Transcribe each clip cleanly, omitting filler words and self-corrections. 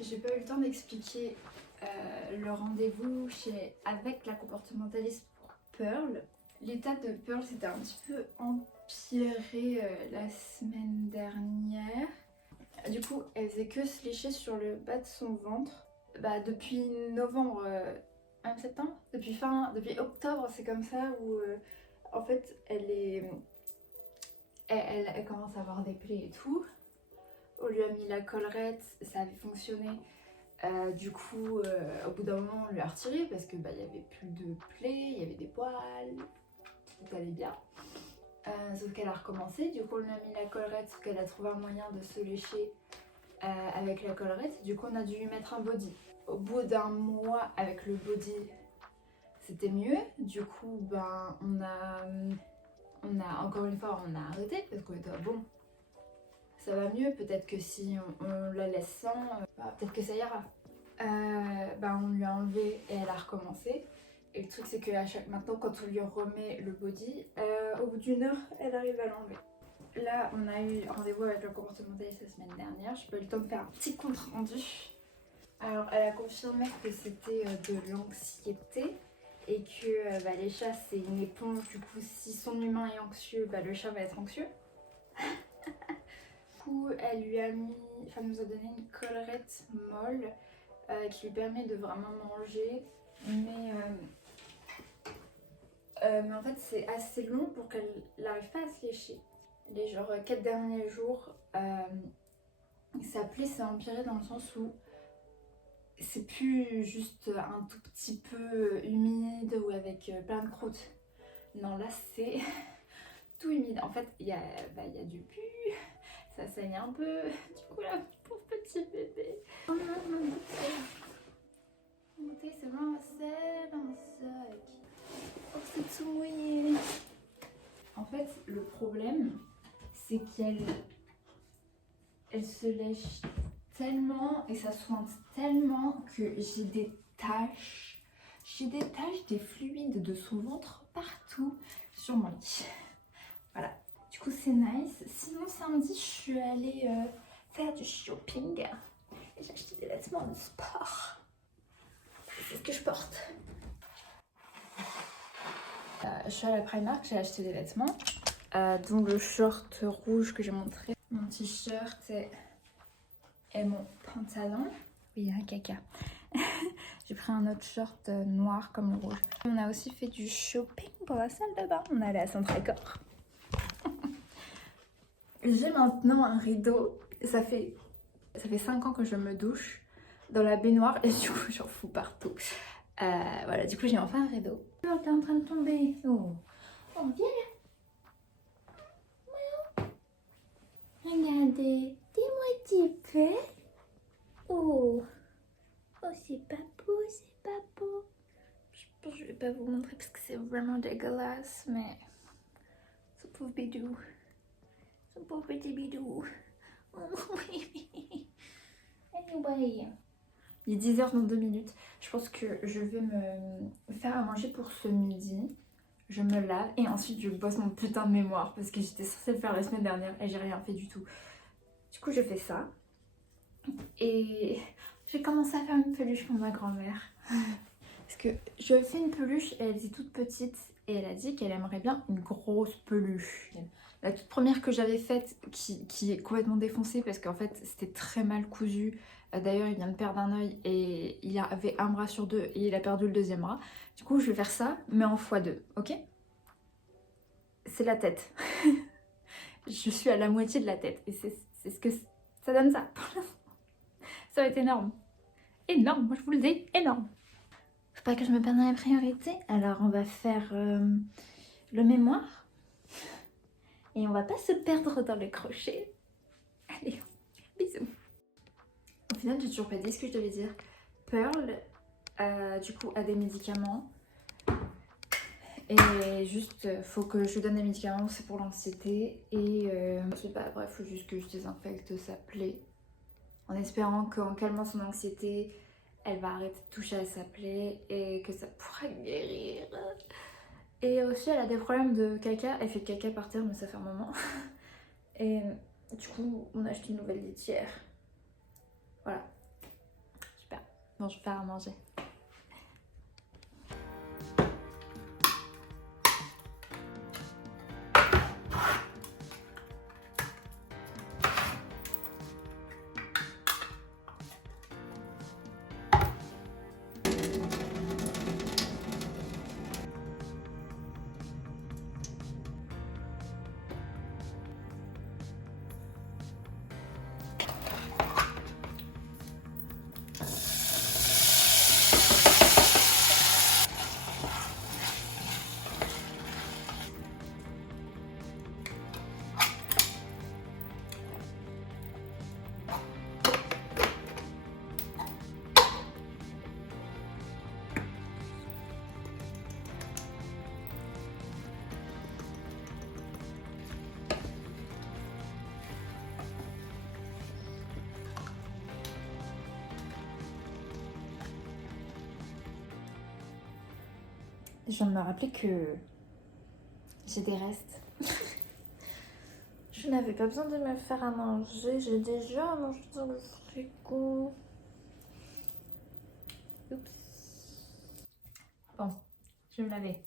J'ai pas eu le temps d'expliquer le rendez-vous avec la comportementaliste pour Pearl. L'état de Pearl s'était un petit peu empiré la semaine dernière. Du coup, elle faisait que se lécher sur le bas de son ventre. Depuis novembre, même septembre, depuis octobre, c'est comme ça où en fait elle commence à avoir des plaies et tout. On lui a mis la collerette, ça avait fonctionné. Au bout d'un moment, on lui a retiré parce que y avait plus de plaies, il y avait des poils, tout allait bien. Sauf qu'elle a recommencé, du coup on lui a mis la collerette, sauf qu'elle a trouvé un moyen de se lécher avec la collerette. Du coup on a dû lui mettre un body. Au bout d'un mois avec le body, c'était mieux. Du coup on a encore une fois on a arrêté parce qu'on était bon. Ça va mieux, peut-être que si on la laisse sans, peut-être que ça ira. On lui a enlevé et elle a recommencé. Et le truc c'est que maintenant quand on lui remet le body, au bout d'une heure elle arrive à l'enlever. Là on a eu rendez-vous avec le comportementaliste la semaine dernière, j'ai pas eu le temps de faire un petit compte rendu. Alors elle a confirmé que c'était de l'anxiété et que les chats c'est une éponge, du coup si son humain est anxieux, le chat va être anxieux. Elle nous a donné une collerette molle qui lui permet de vraiment manger, mais en fait c'est assez long pour qu'elle n'arrive pas à se lécher. Les 4 derniers jours, sa plaie s'est empirée dans le sens où c'est plus juste un tout petit peu humide ou avec plein de croûtes. Non, là c'est tout humide. En fait il y a du pu. Ça saigne un peu. Du coup, là, pauvre petit bébé. Oh non, ma bouteille. Ma bouteille, c'est vraiment un sac. Oh, c'est tout mouillé. En fait, le problème, c'est qu'elle se lèche tellement et ça sointe tellement que j'ai des taches. Des fluides de son ventre partout sur mon lit. Voilà. Du coup c'est nice. Sinon samedi je suis allée faire du shopping et j'ai acheté des vêtements de sport. C'est ce que je porte. Je suis à la Primark, j'ai acheté des vêtements. Dont le short rouge que j'ai montré. Mon t-shirt et mon pantalon. Oui, il y a un caca. J'ai pris un autre short noir comme le rouge. On a aussi fait du shopping pour la salle de bain. On est allé à Centre-Accord. J'ai maintenant un rideau, ça fait 5 ans que je me douche dans la baignoire et du coup j'en fous partout. Voilà, du coup j'ai enfin un rideau. Oh, t'es en train de tomber. Oh, viens là. Regardez, dis-moi un petit peu. Oh, c'est pas beau, c'est pas beau. Je pense que je vais pas vous montrer parce que c'est vraiment dégueulasse, mais ce pauvre bidou. Ce pauvre petit bidou. Anyway. Il est 10h dans 2 minutes. Je pense que je vais me faire à manger pour ce midi. Je me lave et ensuite je bosse mon putain de mémoire parce que j'étais censée le faire la semaine dernière et j'ai rien fait du tout. Du coup je fais ça. Et j'ai commencé à faire une peluche pour ma grand-mère. Parce que je fais une peluche, elle était toute petite et elle a dit qu'elle aimerait bien une grosse peluche. La toute première que j'avais faite qui est complètement défoncée parce qu'en fait c'était très mal cousu. D'ailleurs il vient de perdre un œil et il avait un bras sur 2 et il a perdu le deuxième bras. Du coup je vais faire ça mais en x2, ok? C'est la tête. Je suis à la moitié de la tête et c'est ce que ça donne ça. Ça va être énorme. Énorme, moi je vous le dis, énorme. Faut pas que je me perde dans les priorités. Alors on va faire le mémoire. Et on va pas se perdre dans le crochet. Allez, bisous. Au final, j'ai toujours pas dit ce que je devais dire. Pearl, du coup, a des médicaments. Et juste, faut que je lui donne des médicaments, c'est pour l'anxiété. Et je sais pas, bref, faut juste que je désinfecte sa plaie. En espérant qu'en calmant son anxiété, elle va arrêter de toucher à sa plaie et que ça pourra guérir. Et aussi, elle a des problèmes de caca. Elle fait caca par terre, mais ça fait un moment. Et du coup, on a acheté une nouvelle litière. Voilà. Bon, je vais faire à manger. Je viens de me rappeler que j'ai des restes. Je n'avais pas besoin de me faire à manger. J'ai déjà à manger dans le frigo. Oups. Bon, je vais me laver.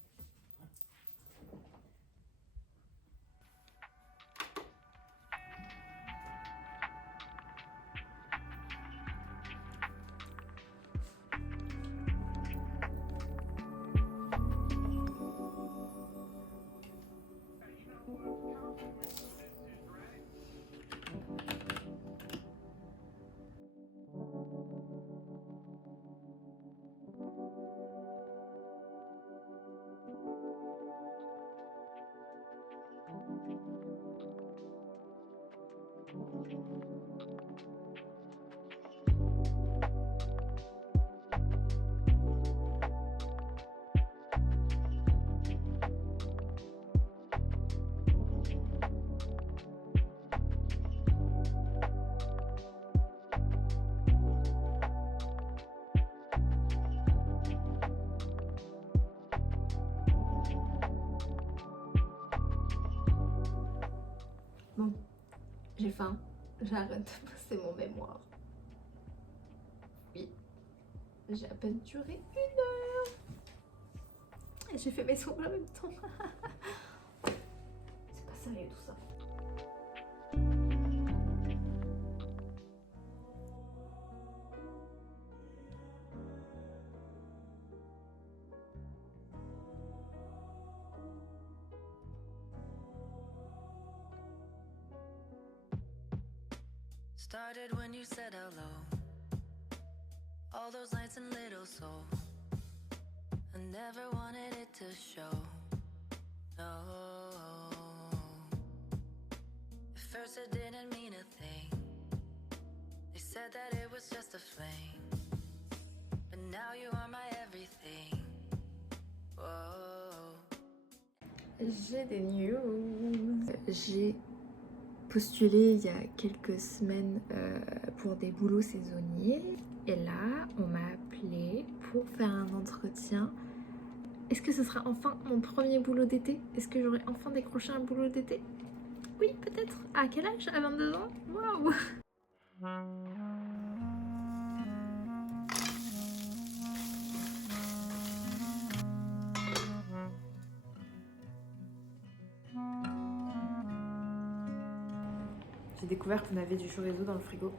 Bon, j'ai faim. J'arrête de passer mon mémoire. Oui, j'ai à peine duré 1 heure. Et j'ai fait mes ongles en même temps. C'est pas sérieux tout ça. Started when you said hello. All those nights in Little Soul. I never wanted it to show. No. At first it didn't mean a thing. They said that it was just a flame. But now you are my everything. Whoa. J'ai des news. J'ai postulé il y a quelques semaines pour des boulots saisonniers. Et là, on m'a appelé pour faire un entretien. Est-ce que ce sera enfin mon premier boulot d'été? Est-ce que j'aurai enfin décroché un boulot d'été? Oui, peut-être. À quel âge? À 22 ans? Waouh! J'ai découvert qu'on avait du chorizo dans le frigo.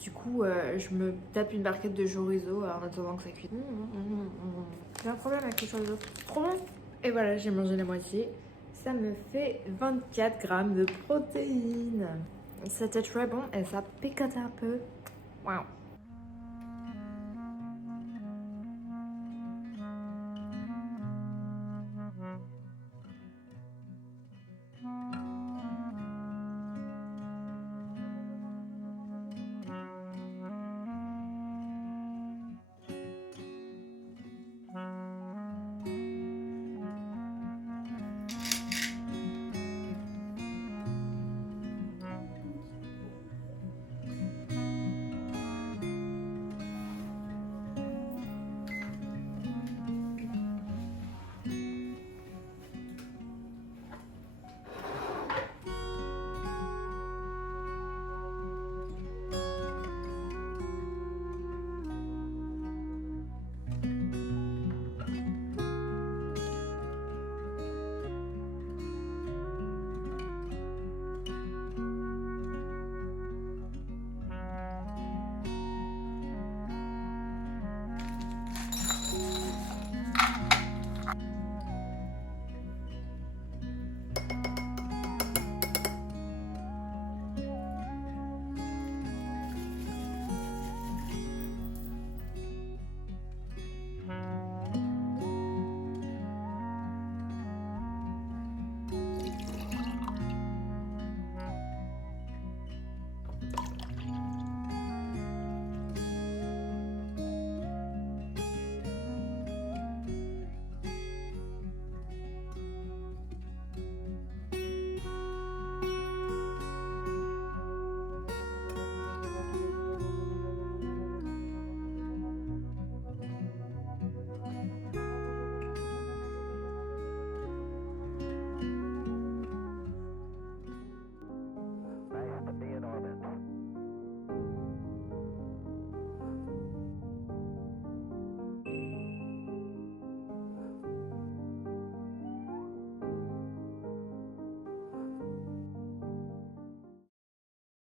Du coup, je me tape une barquette de chorizo en attendant que ça cuise. J'ai un problème avec le chorizo. Trop bon! Et voilà, j'ai mangé la moitié. Ça me fait 24 grammes de protéines. C'était très bon et ça picote un peu. Waouh!